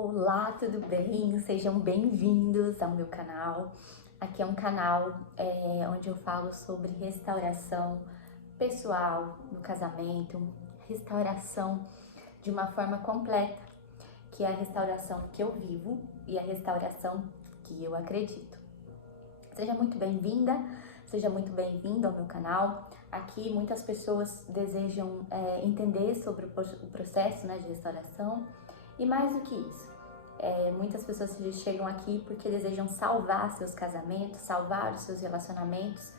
Olá, tudo bem? Sejam bem-vindos ao meu canal. Aqui é um canal onde eu falo sobre restauração pessoal no casamento, restauração de uma forma completa, que é a restauração que eu vivo e a restauração que eu acredito. Seja muito bem-vinda, seja muito bem-vindo ao meu canal. Aqui muitas pessoas desejam entender sobre o processo, né, de restauração. E mais do que isso, muitas pessoas chegam aqui porque desejam salvar seus casamentos, salvar os seus relacionamentos.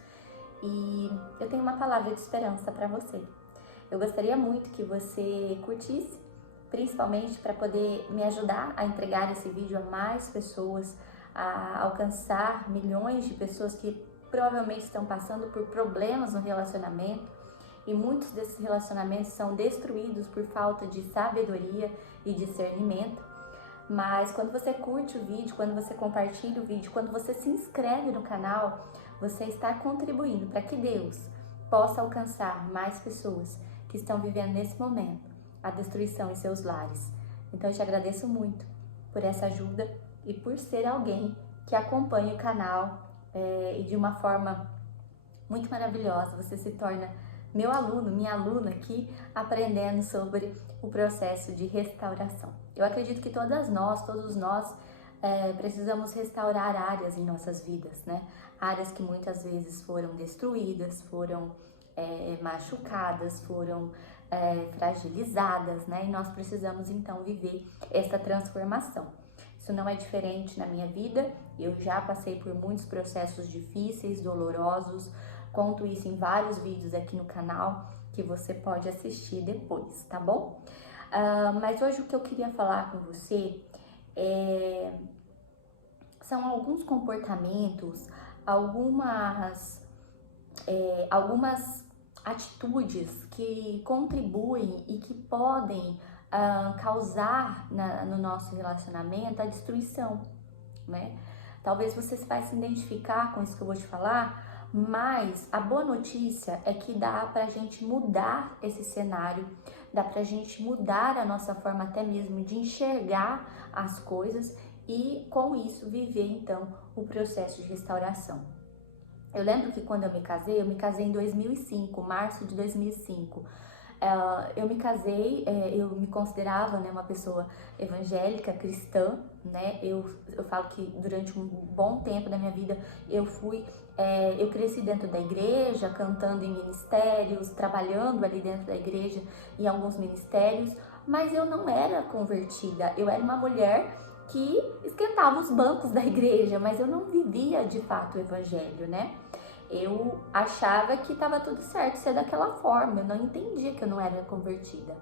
E eu tenho uma palavra de esperança para você. Eu gostaria muito que você curtisse, principalmente para poder me ajudar a entregar esse vídeo a mais pessoas, a alcançar milhões de pessoas que provavelmente estão passando por problemas no relacionamento. E muitos desses relacionamentos são destruídos por falta de sabedoria e discernimento. Mas quando você curte o vídeo, quando você compartilha o vídeo, quando você se inscreve no canal, você está contribuindo para que Deus possa alcançar mais pessoas que estão vivendo nesse momento a destruição em seus lares. Então eu te agradeço muito por essa ajuda e por ser alguém que acompanha o canal e de uma forma muito maravilhosa. Você se torna meu aluno, minha aluna aqui, aprendendo sobre o processo de restauração. Eu acredito que todos nós precisamos restaurar áreas em nossas vidas, né? Áreas que muitas vezes foram destruídas, foram machucadas, foram fragilizadas, né? E nós precisamos então viver essa transformação. Isso não é diferente na minha vida. Eu já passei por muitos processos difíceis, dolorosos. Conto isso em vários vídeos aqui no canal que você pode assistir depois, tá bom? Mas hoje o que eu queria falar com você são alguns comportamentos, algumas atitudes que contribuem e que podem causar no nosso relacionamento a destruição, né? Talvez você vai se identificar com isso que eu vou te falar, mas a boa notícia é que dá pra gente mudar esse cenário, dá pra gente mudar a nossa forma até mesmo de enxergar as coisas e com isso viver então o processo de restauração. Eu lembro que quando eu me casei em 2005, março de 2005. Eu me casei, eu me considerava, né, uma pessoa evangélica, cristã, né? Eu falo que durante um bom tempo da minha vida eu cresci dentro da igreja, cantando em ministérios, trabalhando ali dentro da igreja em alguns ministérios, mas eu não era convertida. Eu era uma mulher que esquentava os bancos da igreja, mas eu não vivia de fato o evangelho, né? Eu achava que estava tudo certo ser daquela forma, eu não entendia que eu não era convertida.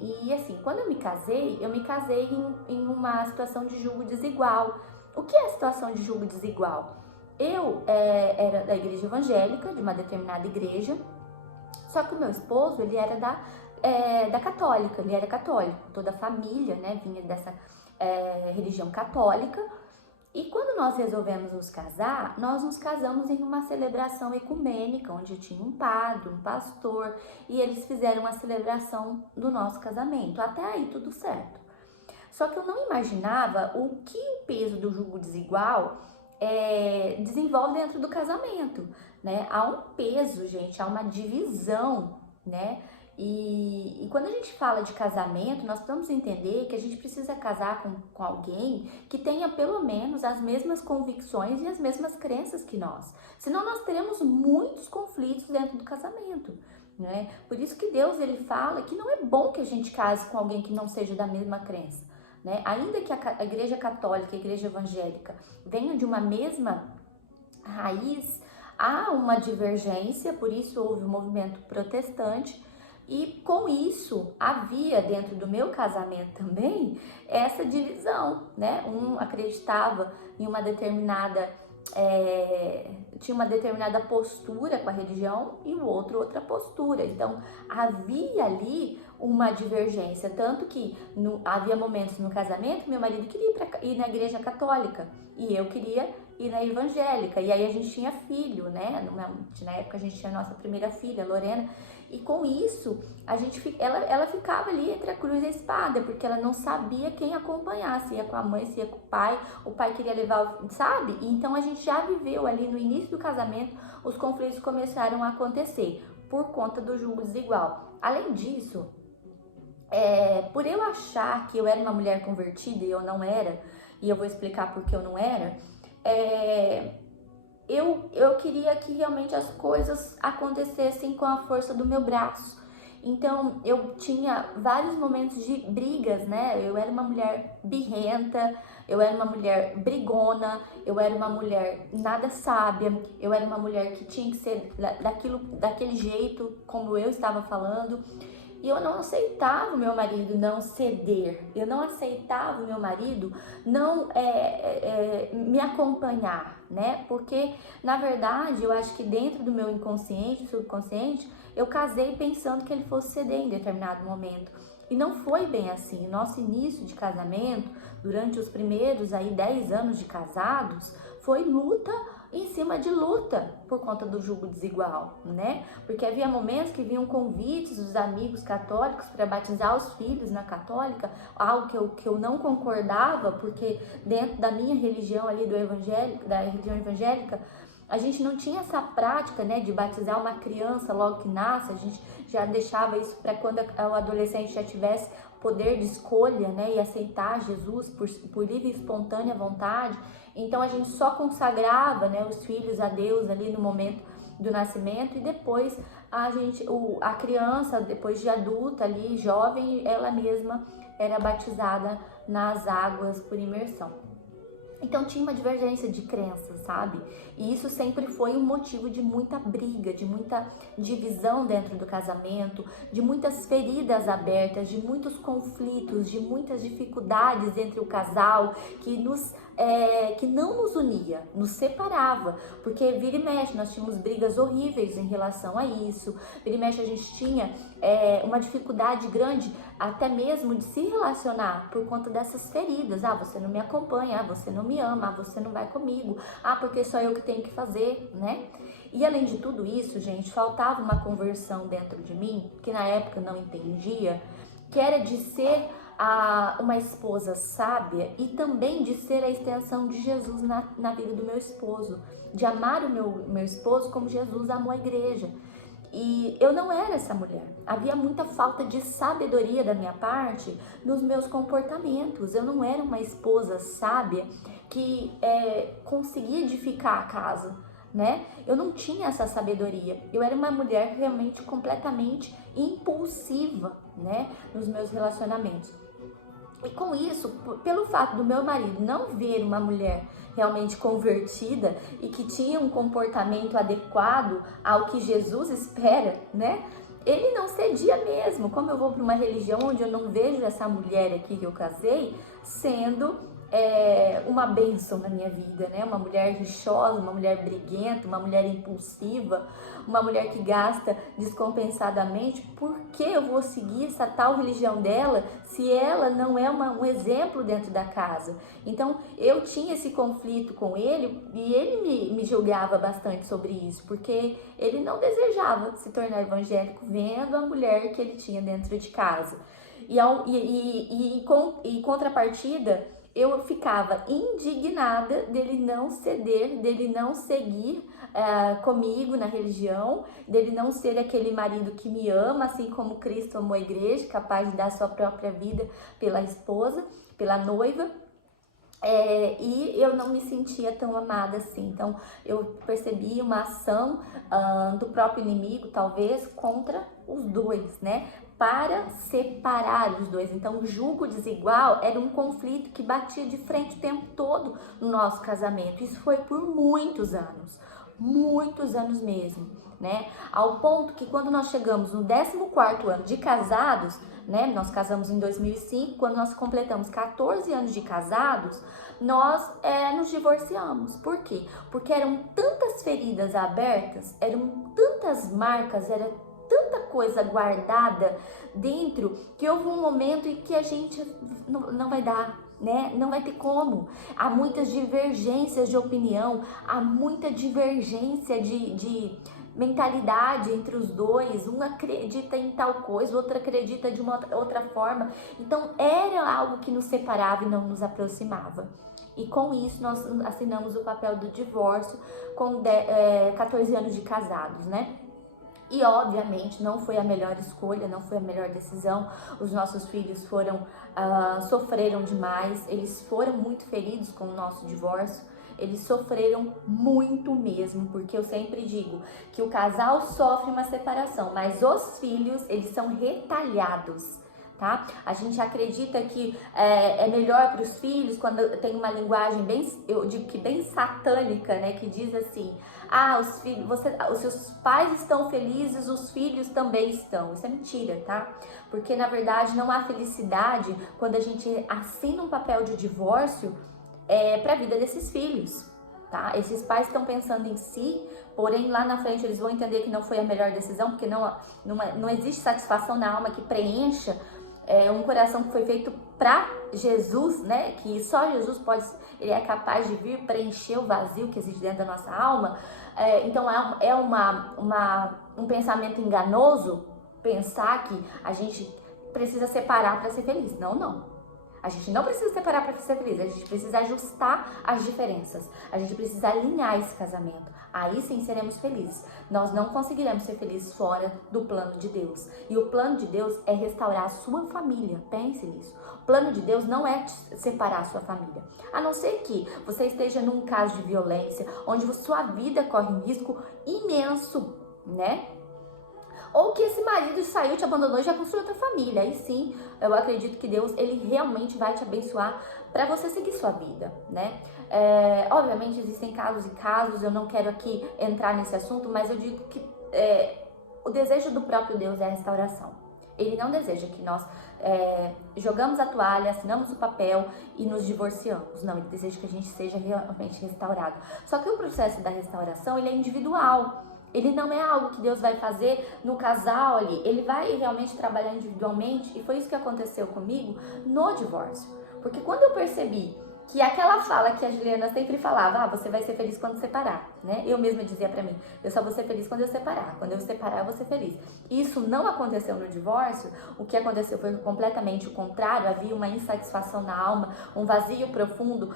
E assim, quando eu me casei em uma situação de julgo desigual. O que é a situação de julgo desigual? Eu era da igreja evangélica, de uma determinada igreja, só que o meu esposo, ele era da católica, ele era católico, toda a família, né, vinha dessa religião católica. E quando nós resolvemos nos casar, nós nos casamos em uma celebração ecumênica, onde tinha um padre, um pastor, e eles fizeram a celebração do nosso casamento. Até aí tudo certo. Só que eu não imaginava o que o peso do julgo desigual desenvolve dentro do casamento, né? Há um peso, gente, há uma divisão, né? E quando a gente fala de casamento, nós precisamos entender que a gente precisa casar com alguém que tenha pelo menos as mesmas convicções e as mesmas crenças que nós. Senão nós teremos muitos conflitos dentro do casamento, né? Por isso que Deus, ele fala que não é bom que a gente case com alguém que não seja da mesma crença, né? Ainda que a igreja católica e a igreja evangélica venham de uma mesma raiz, há uma divergência, por isso houve o movimento protestante. E com isso, havia dentro do meu casamento também essa divisão, né? Um acreditava em uma determinada, tinha uma determinada postura com a religião e o outro outra postura. Então, havia ali uma divergência, tanto que havia momentos no casamento, meu marido queria ir na igreja católica e eu queria e na evangélica. E aí a gente tinha filho, né? Na época a gente tinha a nossa primeira filha, Lorena. E com isso, ela ficava ali entre a cruz e a espada, porque ela não sabia quem acompanhar, se ia com a mãe, se ia com o pai queria levar, sabe? Então a gente já viveu ali no início do casamento, os conflitos começaram a acontecer por conta do julgo desigual. Além disso, por eu achar que eu era uma mulher convertida e eu não era, e eu vou explicar por que eu não era, eu queria que realmente as coisas acontecessem com a força do meu braço. Então, eu tinha vários momentos de brigas, né? Eu era uma mulher birrenta, eu era uma mulher brigona, eu era uma mulher nada sábia, eu era uma mulher que tinha que ser daquele jeito, como eu estava falando. E eu não aceitava o meu marido não ceder, eu não aceitava o meu marido não me acompanhar, né? Porque, na verdade, eu acho que dentro do meu inconsciente, subconsciente, eu casei pensando que ele fosse ceder em determinado momento. E não foi bem assim. O nosso início de casamento, durante os primeiros 10 anos de casados, foi luta em cima de luta por conta do julgo desigual, né? Porque havia momentos que vinham convites dos amigos católicos para batizar os filhos na católica, algo que eu não concordava, porque dentro da minha religião ali da religião evangélica, a gente não tinha essa prática, né, de batizar uma criança logo que nasce. A gente já deixava isso para quando o adolescente já tivesse poder de escolha, né, e aceitar Jesus por livre e espontânea vontade. Então a gente só consagrava, né, os filhos a Deus ali no momento do nascimento, e depois a criança, depois de adulta ali, jovem, ela mesma era batizada nas águas por imersão. Então tinha uma divergência de crenças, sabe? E isso sempre foi um motivo de muita briga, de muita divisão dentro do casamento, de muitas feridas abertas, de muitos conflitos, de muitas dificuldades entre o casal que não nos unia, nos separava, porque vira e mexe nós tínhamos brigas horríveis em relação a isso, vira e mexe a gente tinha uma dificuldade grande até mesmo de se relacionar por conta dessas feridas. Você não me acompanha, você não me ama, você não vai comigo, porque só eu que tenho que fazer, né? E além de tudo isso, gente, faltava uma conversão dentro de mim, que na época eu não entendia, que era de ser uma esposa sábia e também de ser a extensão de Jesus na vida do meu esposo, de amar o meu esposo como Jesus amou a igreja. E eu não era essa mulher. Havia muita falta de sabedoria da minha parte nos meus comportamentos. Eu não era uma esposa sábia que conseguia edificar a casa, né? Eu não tinha essa sabedoria. Eu era uma mulher realmente completamente impulsiva, né, nos meus relacionamentos. E com isso, pelo fato do meu marido não ver uma mulher realmente convertida e que tinha um comportamento adequado ao que Jesus espera, né? Ele não cedia mesmo. Como eu vou para uma religião onde eu não vejo essa mulher aqui que eu casei sendo uma bênção na minha vida, né? Uma mulher rixosa, uma mulher briguenta, uma mulher impulsiva, uma mulher que gasta descompensadamente. Por que eu vou seguir essa tal religião dela se ela não é um exemplo dentro da casa? Então eu tinha esse conflito com ele e ele me julgava bastante sobre isso, porque ele não desejava se tornar evangélico vendo a mulher que ele tinha dentro de casa. Em contrapartida, eu ficava indignada dele não ceder, dele não seguir comigo na religião, dele não ser aquele marido que me ama, assim como Cristo amou a igreja, capaz de dar sua própria vida pela esposa, pela noiva. E eu não me sentia tão amada assim. Então eu percebi uma ação do próprio inimigo, talvez, contra os dois, né? Para separar os dois. Então o julgo desigual era um conflito que batia de frente o tempo todo no nosso casamento. Isso foi por muitos anos mesmo, né? Ao ponto que quando nós chegamos no 14º ano de casados, né? Nós casamos em 2005, quando nós completamos 14 anos de casados, nós nos divorciamos. Por quê? Porque eram tantas feridas abertas, eram tantas marcas, era tanta tanta coisa guardada dentro que houve um momento em que a gente não vai dar, né? Não vai ter como. Há muitas divergências de opinião, há muita divergência de mentalidade entre os dois. Um acredita em tal coisa, outro acredita de uma outra forma. Então era algo que nos separava e não nos aproximava. E com isso nós assinamos o papel do divórcio com 14 anos de casados, né? E obviamente não foi a melhor escolha, não foi a melhor decisão. Os nossos filhos sofreram demais, eles foram muito feridos com o nosso divórcio. Eles sofreram muito mesmo, porque eu sempre digo que o casal sofre uma separação, mas os filhos, eles são retalhados, tá? A gente acredita que é melhor para os filhos quando tem uma linguagem bem, eu digo que bem satânica, né? Que diz assim, os filhos, os seus pais estão felizes, os filhos também estão. Isso é mentira, tá? Porque na verdade não há felicidade quando a gente assina um papel de divórcio para a vida desses filhos, tá? Esses pais estão pensando em si, porém lá na frente eles vão entender que não foi a melhor decisão, porque não existe satisfação na alma que preencha um coração que foi feito para Jesus, né? Que só Jesus ele é capaz de vir preencher o vazio que existe dentro da nossa alma. Então é um pensamento enganoso pensar que a gente precisa separar para ser feliz. Não. A gente não precisa separar para ser feliz, a gente precisa ajustar as diferenças, a gente precisa alinhar esse casamento. Aí sim seremos felizes. Nós não conseguiremos ser felizes fora do plano de Deus. E o plano de Deus é restaurar a sua família. Pense nisso. O plano de Deus não é separar a sua família. A não ser que você esteja num caso de violência, onde sua vida corre um risco imenso, né? Ou que esse marido saiu, te abandonou e já construiu outra família. Aí sim, eu acredito que Deus, ele realmente vai te abençoar para você seguir sua vida, né? Obviamente existem casos e casos, eu não quero aqui entrar nesse assunto, mas eu digo que o desejo do próprio Deus é a restauração. Ele não deseja que nós jogamos a toalha, assinamos o papel e nos divorciamos. Não, ele deseja que a gente seja realmente restaurado. Só que o processo da restauração, ele é individual. Ele não é algo que Deus vai fazer no casal ali, ele vai realmente trabalhar individualmente, e foi isso que aconteceu comigo no divórcio. Porque quando eu percebi que aquela fala que a Juliana sempre falava, você vai ser feliz quando separar, né? Eu mesma dizia pra mim, eu só vou ser feliz quando eu separar eu vou ser feliz. Isso não aconteceu no divórcio, o que aconteceu foi completamente o contrário, havia uma insatisfação na alma, um vazio profundo,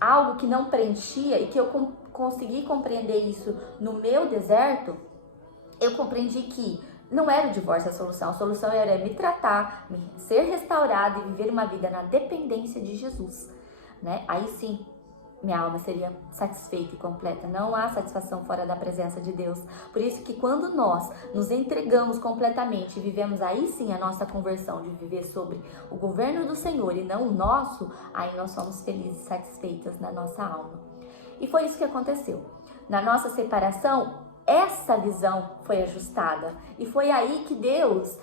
algo que não preenchia, e que eu consegui compreender isso no meu deserto. Eu compreendi que não era o divórcio a solução era me tratar, ser restaurada e viver uma vida na dependência de Jesus, né? Aí sim, minha alma seria satisfeita e completa. Não há satisfação fora da presença de Deus. Por isso que quando nós nos entregamos completamente e vivemos aí sim a nossa conversão, de viver sobre o governo do Senhor e não o nosso, aí nós somos felizes e satisfeitas na nossa alma. E foi isso que aconteceu. Na nossa separação, essa visão foi ajustada. E foi aí que Deus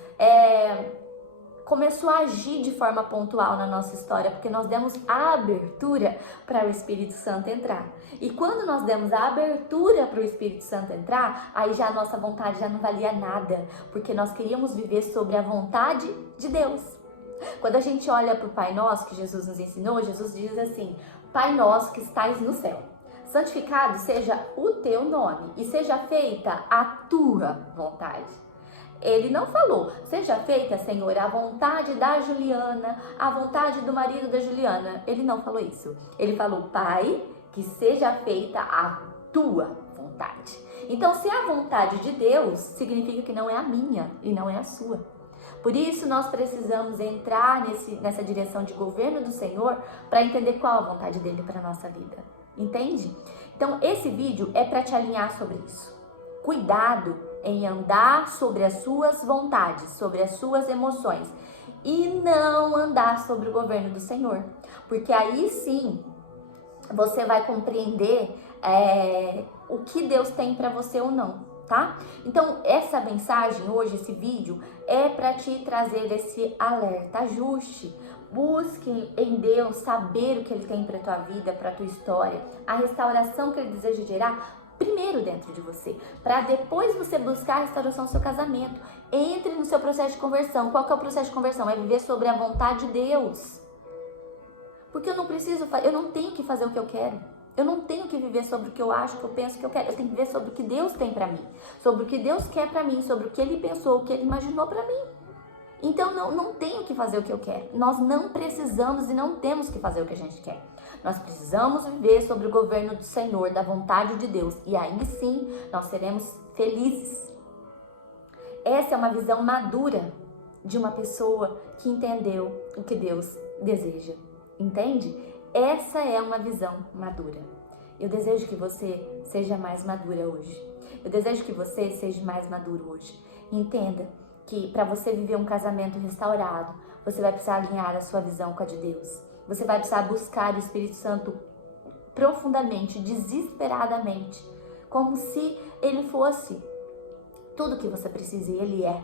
começou a agir de forma pontual na nossa história, porque nós demos a abertura para o Espírito Santo entrar. E quando nós demos a abertura para o Espírito Santo entrar, aí já a nossa vontade já não valia nada, porque nós queríamos viver sobre a vontade de Deus. Quando a gente olha para o Pai Nosso, que Jesus nos ensinou, Jesus diz assim: Pai Nosso que estais no céu, santificado seja o teu nome e seja feita a tua vontade. Ele não falou, seja feita, Senhor, a vontade da Juliana, a vontade do marido da Juliana. Ele não falou isso. Ele falou, Pai, que seja feita a tua vontade. Então, se é a vontade de Deus, significa que não é a minha e não é a sua. Por isso, nós precisamos entrar nessa direção de governo do Senhor para entender qual a vontade dele para a nossa vida. Entende? Então, esse vídeo é para te alinhar sobre isso. Cuidado em andar sobre as suas vontades, sobre as suas emoções e não andar sobre o governo do Senhor, porque aí sim você vai compreender o que Deus tem para você ou não, tá? Então essa mensagem hoje, esse vídeo é para te trazer esse alerta, ajuste. Busque em Deus saber o que Ele tem para tua vida, para tua história, a restauração que Ele deseja gerar primeiro dentro de você, para depois você buscar a restauração do seu casamento. Entre no seu processo de conversão. Qual que é o processo de conversão? É viver sobre a vontade de Deus. Porque eu não tenho que fazer o que eu quero. Eu não tenho que viver sobre o que eu acho, o que eu penso, o que eu quero. Eu tenho que viver sobre o que Deus tem para mim, sobre o que Deus quer para mim, sobre o que Ele pensou, o que Ele imaginou para mim. Então não tenho que fazer o que eu quero. Nós não precisamos e não temos que fazer o que a gente quer. Nós precisamos viver sobre o governo do Senhor, da vontade de Deus. E aí sim, nós seremos felizes. Essa é uma visão madura de uma pessoa que entendeu o que Deus deseja. Entende? Essa é uma visão madura. Eu desejo que você seja mais madura hoje. Eu desejo que você seja mais maduro hoje. Entenda que para você viver um casamento restaurado, você vai precisar alinhar a sua visão com a de Deus. Você vai precisar buscar o Espírito Santo profundamente, desesperadamente, como se Ele fosse tudo que você precisa e Ele é.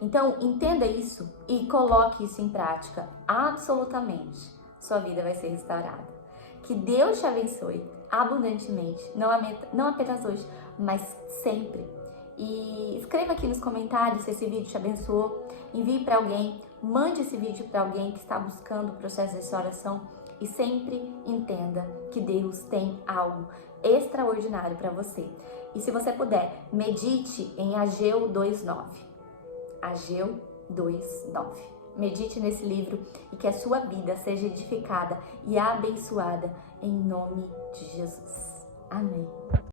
Então, entenda isso e coloque isso em prática. Absolutamente, sua vida vai ser restaurada. Que Deus te abençoe abundantemente, não apenas hoje, mas sempre. E escreva aqui nos comentários se esse vídeo te abençoou. Envie para alguém, mande esse vídeo para alguém que está buscando o processo de restauração. E sempre entenda que Deus tem algo extraordinário para você. E se você puder, medite em Ageu 2:9. Ageu 2:9. Medite nesse livro e que a sua vida seja edificada e abençoada em nome de Jesus. Amém.